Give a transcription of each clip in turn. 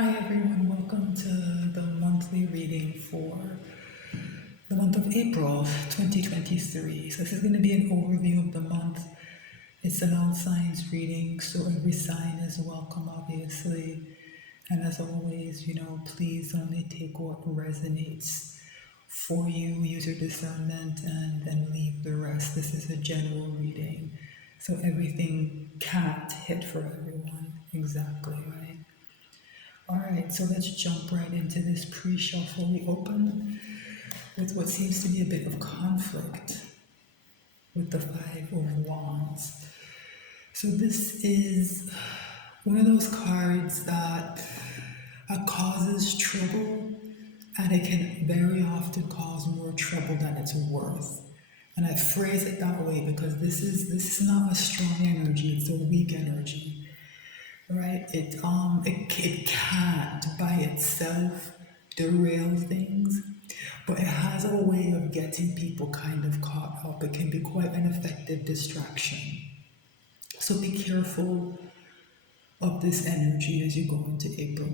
Hi everyone, welcome to the monthly reading for the month of April 2023. So this is going to be an overview of the month. It's an all signs reading, so every sign is welcome, obviously. And as always, please only take what resonates for you, use your discernment, and then leave the rest. This is a general reading, so everything can't hit for everyone exactly, right? All right, so let's jump right into this pre-shuffle. We open with what seems to be a bit of conflict with the Five of Wands. So this is one of those cards that causes trouble, and it can very often cause more trouble than it's worth. And I phrase it that way because this is not a strong energy; it's a weak energy. Right? It can't by itself derail things, but it has a way of getting people kind of caught up. It can be quite an effective distraction. So be careful of this energy as you go into April.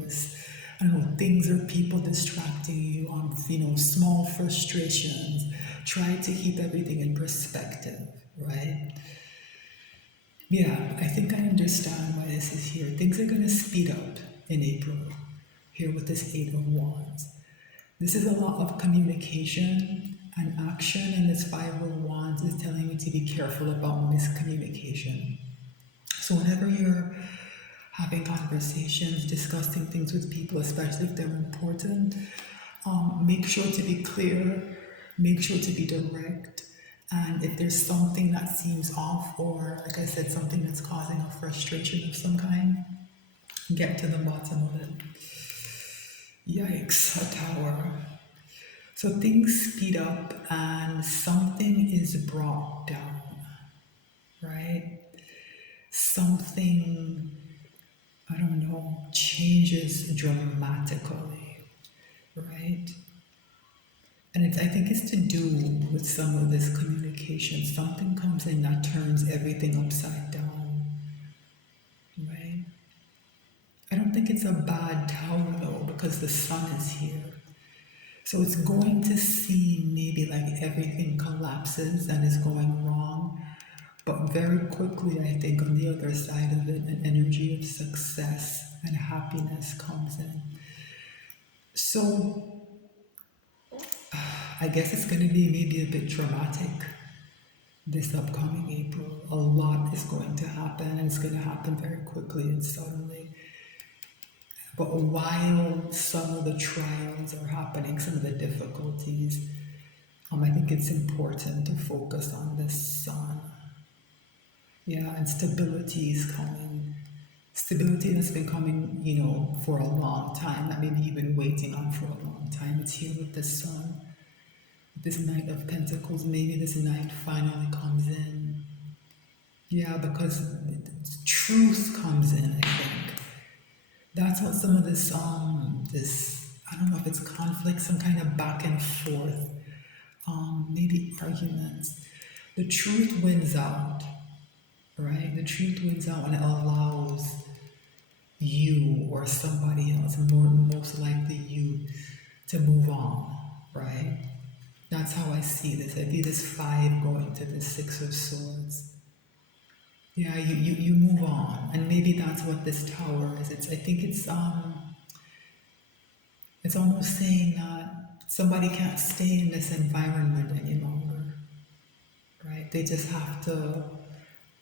I don't know, things or people distracting you on, small frustrations. Try to keep everything in perspective, right? Yeah, I think I understand why this is here. Things are going to speed up in April here with this Eight of Wands. This is a lot of communication and action, and this Five of Wands is telling you to be careful about miscommunication. So, whenever you're having conversations, discussing things with people, especially if they're important, make sure to be clear, make sure to be direct, and if there's something that seems off, or like I said, something that's causing a frustration of some kind, get to the bottom of it. Yikes, a tower. So things speed up and something is brought down, right? Something, I don't know, changes dramatically, right? And I think it's to do with some of this communication. Something comes in that turns everything upside down, right? I don't think it's a bad tower though, because the sun is here. So it's going to seem maybe like everything collapses and is going wrong, but very quickly, I think on the other side of it, an energy of success and happiness comes in. So I guess it's going to be maybe a bit dramatic this upcoming April. A lot is going to happen, and it's going to happen very quickly and suddenly. But while some of the trials are happening, some of the difficulties, I think it's important to focus on the sun. Yeah, and stability is coming. Stability that's been coming, for a long time, that maybe you've been waiting on for a long time. It's here with the sun. This Knight of Pentacles, maybe this night finally comes in. Yeah, because truth comes in, I think. That's what some of this, I don't know if it's conflict, some kind of back and forth, maybe arguments. The truth wins out, right? The truth wins out and it allows you or somebody else, most likely you, to move on, right? That's how I see this. I see this five going to the Six of Swords. Yeah, you move on, and maybe that's what this tower is. I think it's almost saying that somebody can't stay in this environment any longer, right? They just have to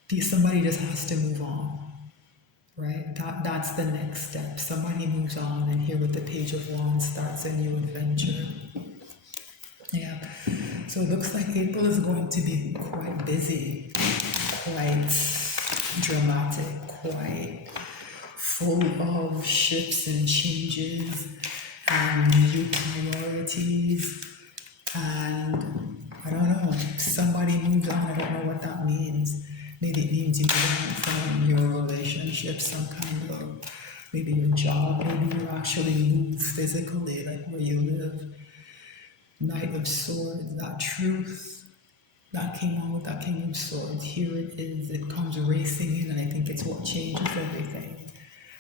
be. Somebody just has to move on, right? That's the next step. Somebody moves on, and here with the Page of Wands starts a new adventure. Yeah. So it looks like April is going to be quite busy, quite dramatic, quite full of shifts and changes and new priorities. And I don't know, somebody moves on, I don't know what that means. Maybe it means you move on from your relationship, some kind of, maybe your job, maybe you actually move physically, like where you live. Knight of Swords, that truth that came on with that King of Swords. Here it is, it comes racing in, and I think it's what changes everything.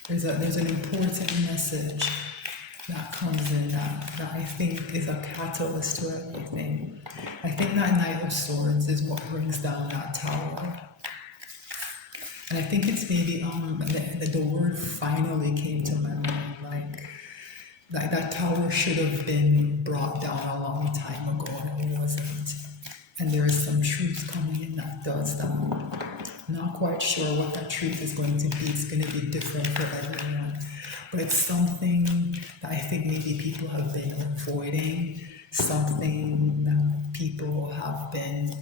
There's an important message that comes in that I think is a catalyst to everything. I think that Knight of Swords is what brings down that tower. And I think it's maybe the word finally came to my mind, like that tower should have been brought down a long time ago and it wasn't. And there is some truth coming in that does that. I'm not quite sure what that truth is going to be. It's going to be different for everyone. But it's something that I think maybe people have been avoiding, something that people have been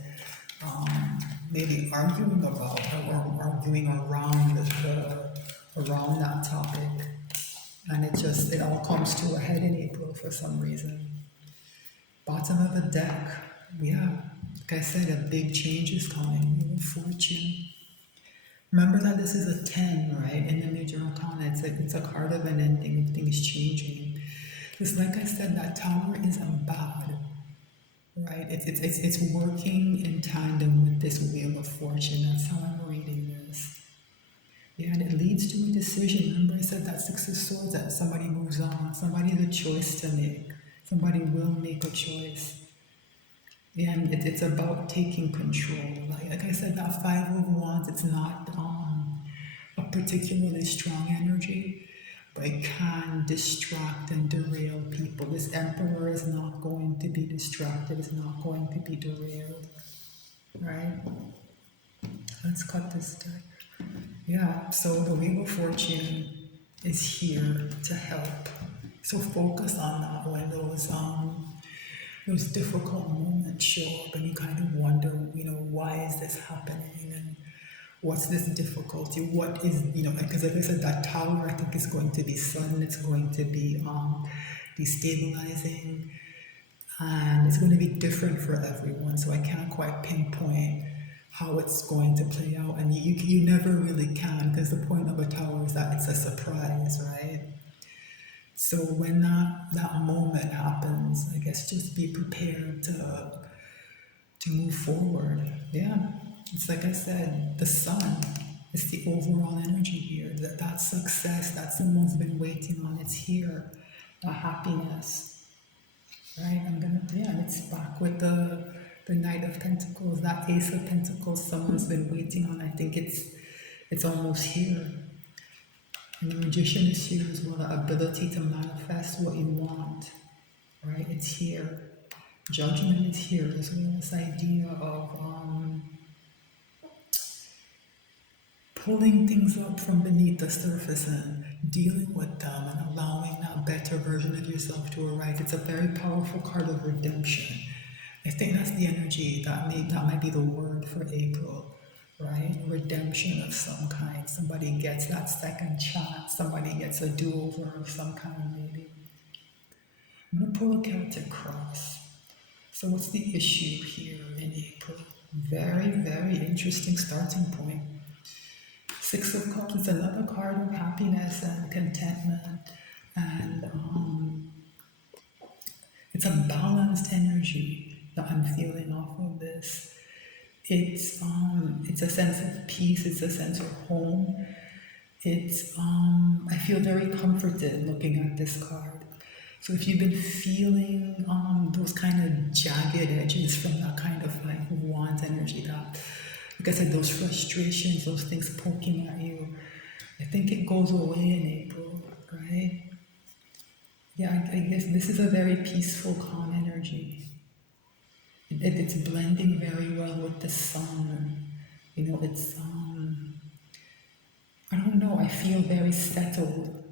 maybe arguing about or arguing around that topic. And it all comes to a head in April for some reason. Bottom of the deck, like I said, a big change is coming. Wheel of Fortune. Remember that this is a 10, right? In the major arcana, it's a card of an ending, of things changing. Because like I said, that tower isn't bad, right? It's working in tandem with this Wheel of Fortune. That's how I'm reading this. Yeah, and it leads to a decision. Remember I said that Six of Swords, that somebody moves on, somebody has a choice to make. Somebody will make a choice. Yeah, and it's about taking control. Like I said, that Five of Wands, it's not a particularly strong energy, but it can distract and derail people. This Emperor is not going to be distracted, is not going to be derailed, right? Let's cut this deck. Yeah, so the Wheel of Fortune is here to help. So focus on that when those difficult moments show up and you kind of wonder, why is this happening and what's this difficulty? What is, because like I said, that tower I think is going to be sudden, it's going to be destabilizing, and it's going to be different for everyone. So I can't quite pinpoint how it's going to play out, and you never really can, because the point of a tower is that it's a surprise, right? So when that moment happens, I guess just be prepared to move forward. Yeah, it's like I said, the sun is the overall energy here. That success that someone's been waiting on, it's here. The happiness, right? And it's back with the Knight of Pentacles, that Ace of Pentacles someone's been waiting on. I think it's almost here. And the Magician is here as well, the ability to manifest what you want, right? It's here. Judgment is here as well, this idea of pulling things up from beneath the surface and dealing with them and allowing that better version of yourself to arise. It's a very powerful card of redemption. I think that's the energy that might be the word for April, right? Redemption of some kind. Somebody gets that second chance. Somebody gets a do-over of some kind, maybe. I'm going to pull a Celtic cross. So what's the issue here in April? Very, very interesting starting point. Six of Cups is another card of happiness and contentment, and it's a balanced energy that I'm feeling off of this. It's a sense of peace. It's a sense of home. I feel very comforted looking at this card. So if you've been feeling those kind of jagged edges from that kind of like Wands energy, that, like I said, those frustrations, those things poking at you, I think it goes away in April, right? Yeah, I guess this is a very peaceful, calm energy. It's blending very well with the sun. It's, I don't know, I feel very settled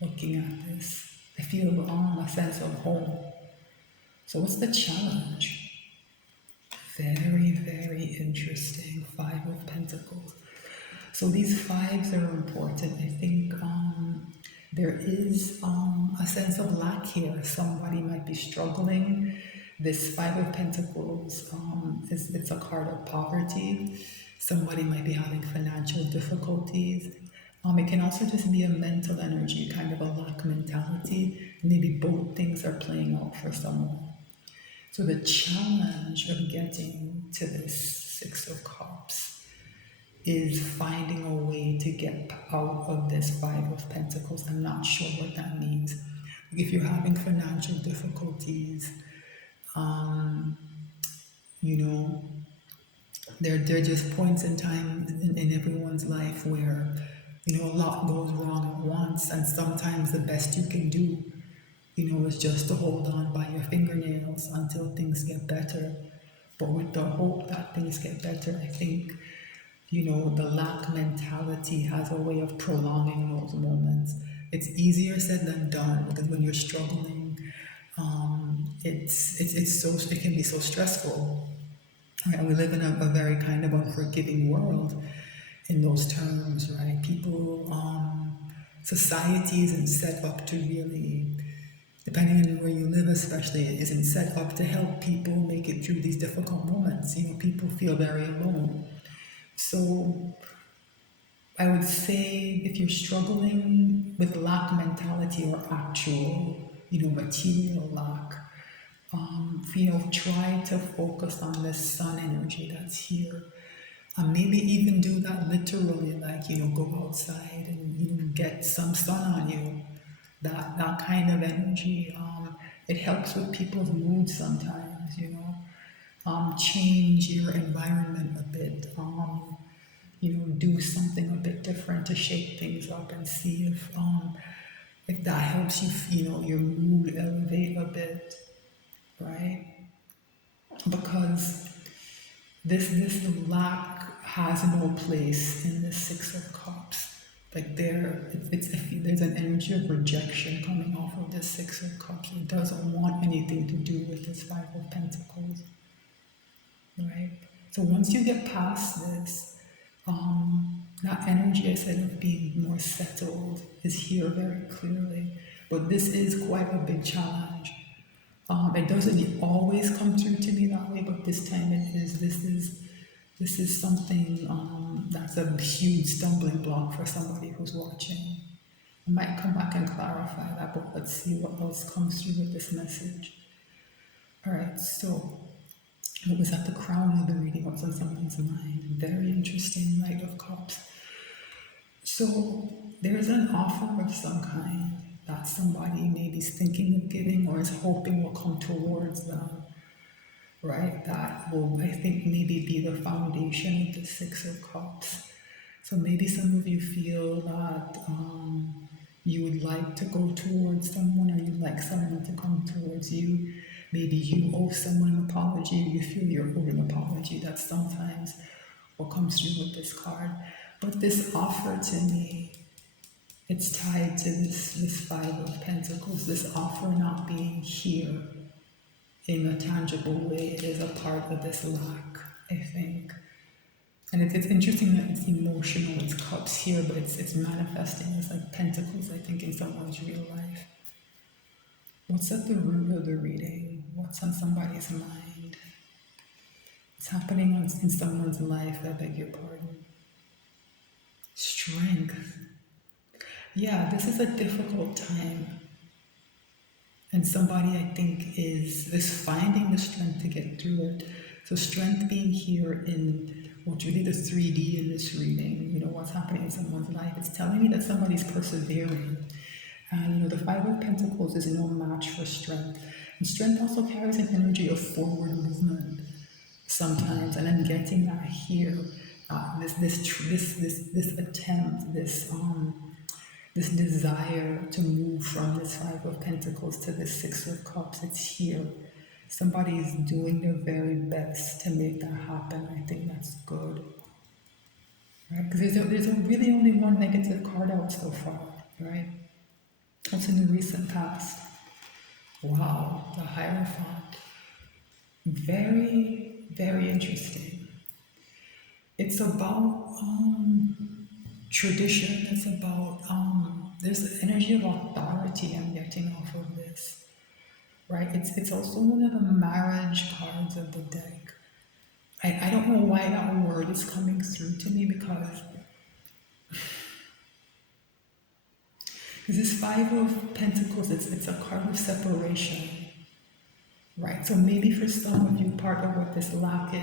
looking at this. I feel a sense of home. So what's the challenge? Very, very interesting. Five of Pentacles. So these fives are important. I think there is a sense of lack here. Somebody might be struggling. This Five of Pentacles, it's a card of poverty. Somebody might be having financial difficulties. It can also just be a mental energy, kind of a lack mentality. Maybe both things are playing out for someone. So the challenge of getting to this Six of Cups is finding a way to get out of this Five of Pentacles. I'm not sure what that means. If you're having financial difficulties, you know, there are just points in time in everyone's life where, you know, a lot goes wrong at once, and sometimes the best you can do, you know, is just to hold on by your fingernails until things get better. But with the hope that things get better, I think, you know, the lack mentality has a way of prolonging those moments. It's easier said than done, because when you're struggling, it's so, it can be so stressful. Right? We live in a very kind of unforgiving world in those terms, right? People, society isn't set up to really, depending on where you live especially, it isn't set up to help people make it through these difficult moments. You know, people feel very alone. So I would say if you're struggling with lack mentality or actual, you know, material lack, you know, try to focus on the sun energy that's here. Maybe even do that literally, like, you know, go outside and, you know, get some sun on you. That kind of energy. It helps with people's moods sometimes, you know. Change your environment a bit. You know, do something a bit different to shake things up and see if that helps you, you know, your mood elevate a bit, right? Because this lack has no place in the Six of Cups. Like there's an energy of rejection coming off of the Six of Cups. It doesn't want anything to do with this Five of Pentacles, right? So once you get past this, that energy I said of being more settled is here very clearly. But this is quite a big challenge. It doesn't always come through to me that way, but this time it is. This is something that's a huge stumbling block for somebody who's watching. I might come back and clarify that, but let's see what else comes through with this message. All right, so what was at the crown of the reading? What's on someone's mind? Very interesting, Knight of Cups. So there's an offer of some kind that somebody maybe is thinking of giving or is hoping will come towards them, right? That will, I think, maybe be the foundation of the Six of Cups. So maybe some of you feel that you would like to go towards someone, or you'd like someone to come towards you. Maybe you owe someone an apology, or you feel you're owed an apology. That's sometimes what comes through with this card. But this offer to me, it's tied to this Five of Pentacles, this offer not being here in a tangible way. It is a part of this lack, I think. And it's interesting that it's emotional, it's cups here, but it's manifesting as like pentacles, I think, in someone's real life. What's at the root of the reading? What's on somebody's mind? What's happening in someone's life? I beg your pardon. Strength. Yeah, this is a difficult time. And somebody, I think, is finding the strength to get through it. So strength being here in what's really the 3D in this reading, you know, what's happening in someone's life. It's telling me that somebody's persevering. And, you know, the Five of Pentacles is no match for strength. And strength also carries an energy of forward movement sometimes. And I'm getting that here. This attempt, this desire to move from this Five of Pentacles to this Six of Cups, it's here. Somebody is doing their very best to make that happen. I think that's good. Right? Because there's really only one negative card out so far, right? What's in the recent past? Wow, the Hierophant. Very, very interesting. It's about tradition. It's about, there's the energy of authority I'm getting off of this, right? It's also one of the marriage cards of the deck. I don't know why that word is coming through to me, because this Five of Pentacles, it's a card of separation, right? So maybe for some of you, part of what this lack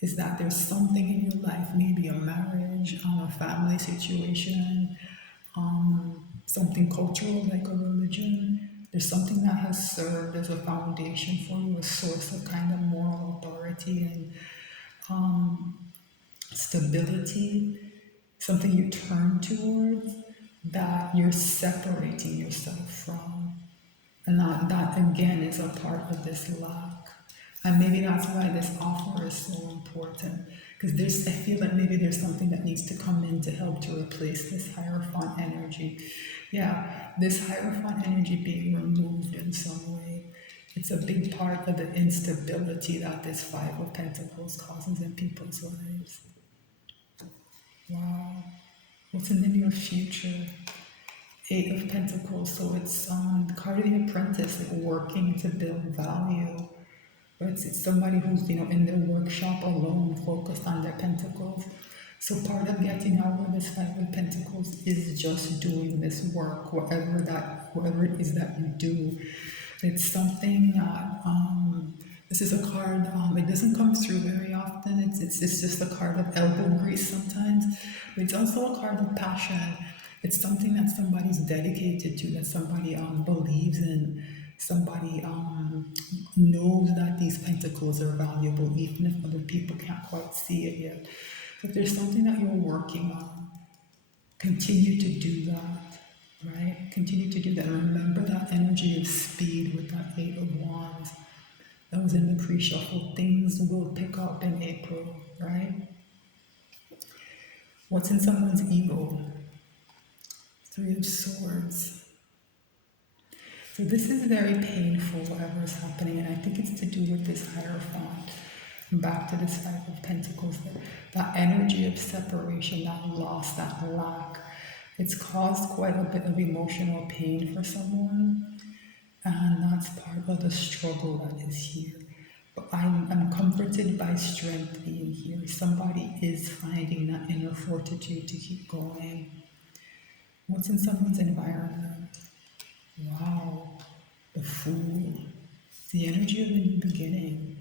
is that there's something in your life, maybe a marriage, a family situation, something cultural like a religion. There's something that has served as a foundation for you, a source of kind of moral authority and stability, something you turn towards that you're separating yourself from. And that again is a part of this lack. And maybe that's why this offer is so important. Because I feel like maybe there's something that needs to come in to help to replace this Hierophant energy. Yeah, this Hierophant energy being removed in some way. It's a big part of the instability that this Five of Pentacles causes in people's lives. Wow. What's in the near future? Eight of Pentacles. So it's the card of the apprentice, like working to build value. Or it's somebody who's in their workshop alone, focused on their pentacles. So part of getting out of this Five of Pentacles is just doing this work, whatever it is that you do. It's something that this is a card. It doesn't come through very often. It's just a card of elbow grease sometimes, but it's also a card of passion. It's something that somebody's dedicated to, that somebody believes in. Somebody knows that these pentacles are valuable, even if other people can't quite see it yet. So if there's something that you're working on, continue to do that, right? Continue to do that. Remember that energy of speed with that Eight of Wands. That was in the pre-shuffle. Things will pick up in April, right? What's in someone's ego? Three of Swords. So this is very painful, whatever's happening, and I think it's to do with this Hierophant. Back to this Five of Pentacles, that energy of separation, that loss, that lack. It's caused quite a bit of emotional pain for someone, and that's part of the struggle that is here. But I'm comforted by strength being here. Somebody is finding that inner fortitude to keep going. What's in someone's environment? Wow, the Fool. It's the energy of a new beginning.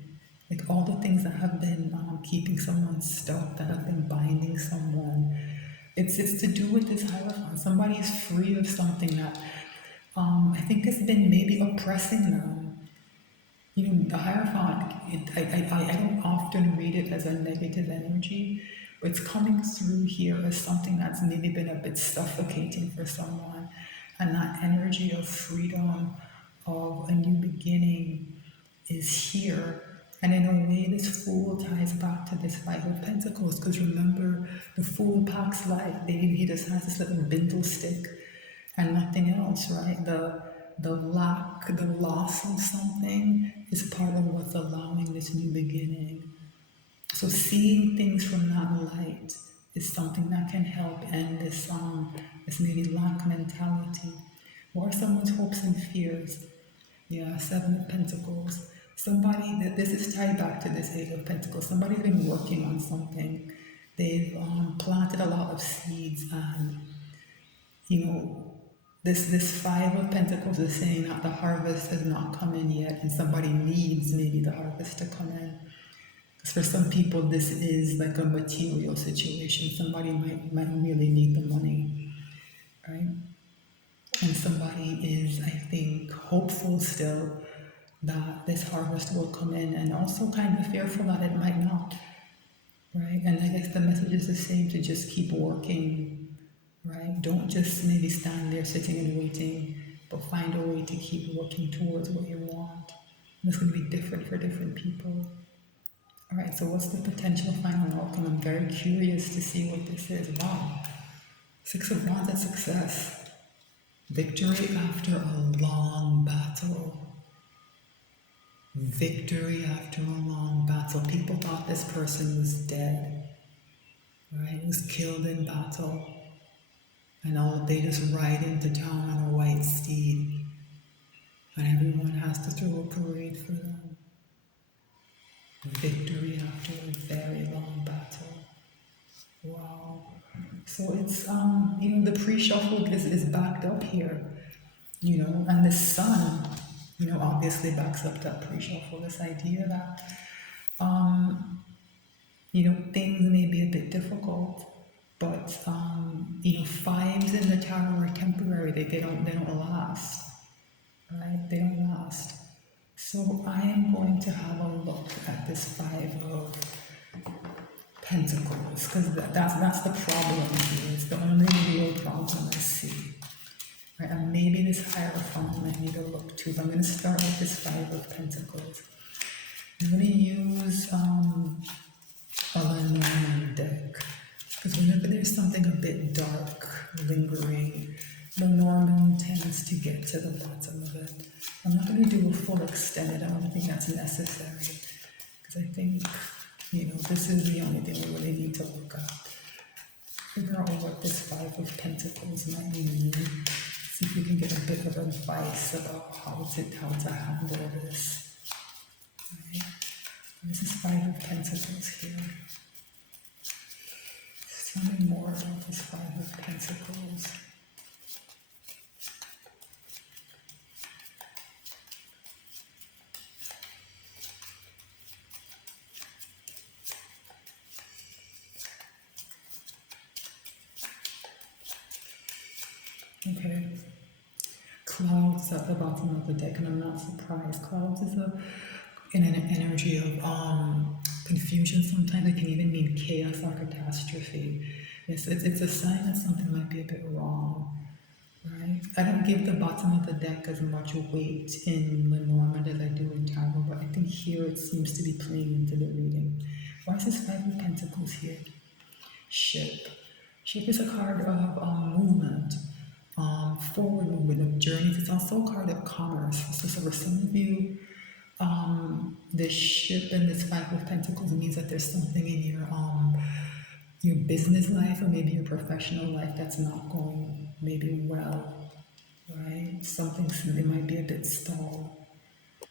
Like all the things that have been keeping someone stuck, that have been binding someone. It's to do with this Hierophant. Somebody is free of something that I think has been maybe oppressing them. The Hierophant, I don't often read it as a negative energy, but it's coming through here as something that's maybe been a bit suffocating for someone. And that energy of freedom, of a new beginning is here. And in a way, this Fool ties back to this Five of Pentacles, because remember, the Fool packs light. He just has this little bindle stick and nothing else, right? The lack, the loss of something is part of what's allowing this new beginning. So seeing things from that light is something that can help end this maybe lack mentality. What are someone's hopes and fears? Yeah, Seven of Pentacles. This is tied back to this Eight of Pentacles. Somebody's been working on something. They've planted a lot of seeds, and this Five of Pentacles is saying that the harvest has not come in yet, and somebody needs maybe the harvest to come in. Because for some people, this is like a material situation. Somebody might really need the money, right? And somebody is, I think, hopeful still that this harvest will come in, and also kind of fearful that it might not, right? And I guess the message is the same, to just keep working, right? Don't just maybe stand there sitting and waiting, but find a way to keep working towards what you want. And it's going to be different for different people. All right, so what's the potential final outcome? I'm very curious to see what this is. Wow. Six of Wands and success. Victory after a long battle. Victory after a long battle. People thought this person was dead, right? Was killed in battle. And they just ride into town on a white steed. And everyone has to throw a parade for them. Victory after a very long battle. Wow. So it's, the pre-shuffle is backed up here, and the sun, obviously backs up that pre-shuffle, this idea that Things may be a bit difficult, but fives in the tarot are temporary. They don't last, right? They don't last. So I am going to have a look at this Five of Pentacles, because that's the problem here. It's the only real problem I see. Right? And maybe this Hierophant might need to look too. But I'm going to start with this Five of Pentacles. I'm going to use a Lenormand deck, because whenever there's something a bit dark, lingering, Lenormand tends to get to the bottom of it. I'm not going to do a full extended. I don't think that's necessary, because I think, this is the only thing we really need to look at. Figure out what this Five of Pentacles might mean. See if we can get a bit of advice about how to handle this. Right? This is Five of Pentacles here. Tell me more about this Five of Pentacles. Okay. Clouds at the bottom of the deck, and I'm not surprised. Clouds is in an energy of confusion. Sometimes it can even mean chaos or catastrophe. It's a sign that something might be a bit wrong, right? I don't give the bottom of the deck as much weight in Lenormand as I do in tarot, but I think here it seems to be playing into the reading. Why is this Five of Pentacles here? Ship. Ship is a card of movement. Forward movement, of journeys. It's also a card of commerce. So for some of you, this ship and this Five of Pentacles means that there's something in your business life or maybe your professional life that's not going maybe well, right? It might be a bit stalled.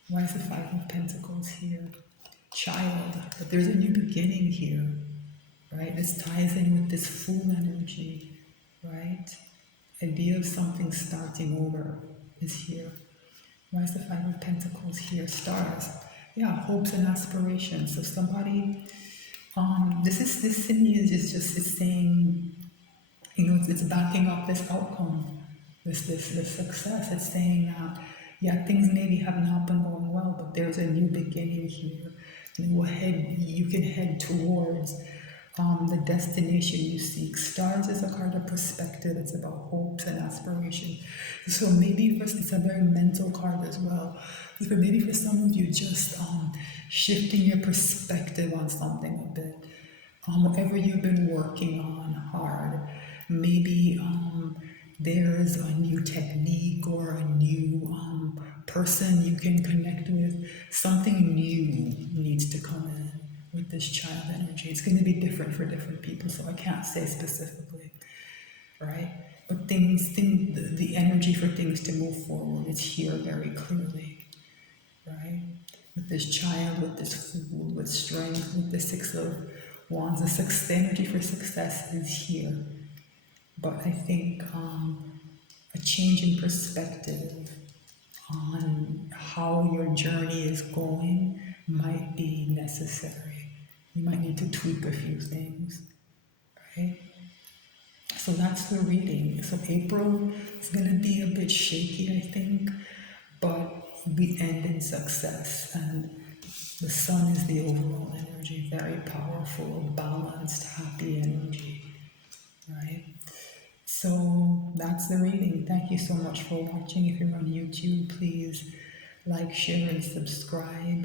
Why is the Five of Pentacles here? Child, but there's a new beginning here, right? This ties in with this Fool energy, right? Idea of something starting over is here. Why is the Five of Pentacles here? Stars. Yeah, hopes and aspirations. So somebody, this to me is just saying, it's backing up this outcome, this success. It's saying that, yeah, things maybe have not been going well, but there's a new beginning here. And you can head towards the destination you seek. Stars is a card of perspective. It's about hopes and aspiration. So maybe it's a very mental card as well. But maybe for some of you, just shifting your perspective on something a bit. Whatever you've been working on hard, maybe there's a new technique or a new person you can connect with. Something new needs to come in with this child energy. It's going to be different for different people, so I can't say specifically, right? But the energy for things to move forward is here very clearly, right? With this child, with this Fool, with strength, with the Six of Wands, the energy for success is here. But I think a change in perspective on how your journey is going might be necessary. You might need to tweak a few things, right? So that's the reading. So April is going to be a bit shaky, I think, but we end in success. And the Sun is the overall energy, very powerful, balanced, happy energy, right? So that's the reading. Thank you so much for watching. If you're on YouTube, please like, share, and subscribe.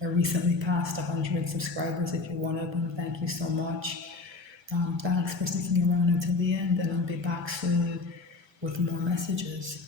I recently passed 100 subscribers. If you're one of them, thank you so much. Thanks for sticking around until the end, and I'll be back soon with more messages.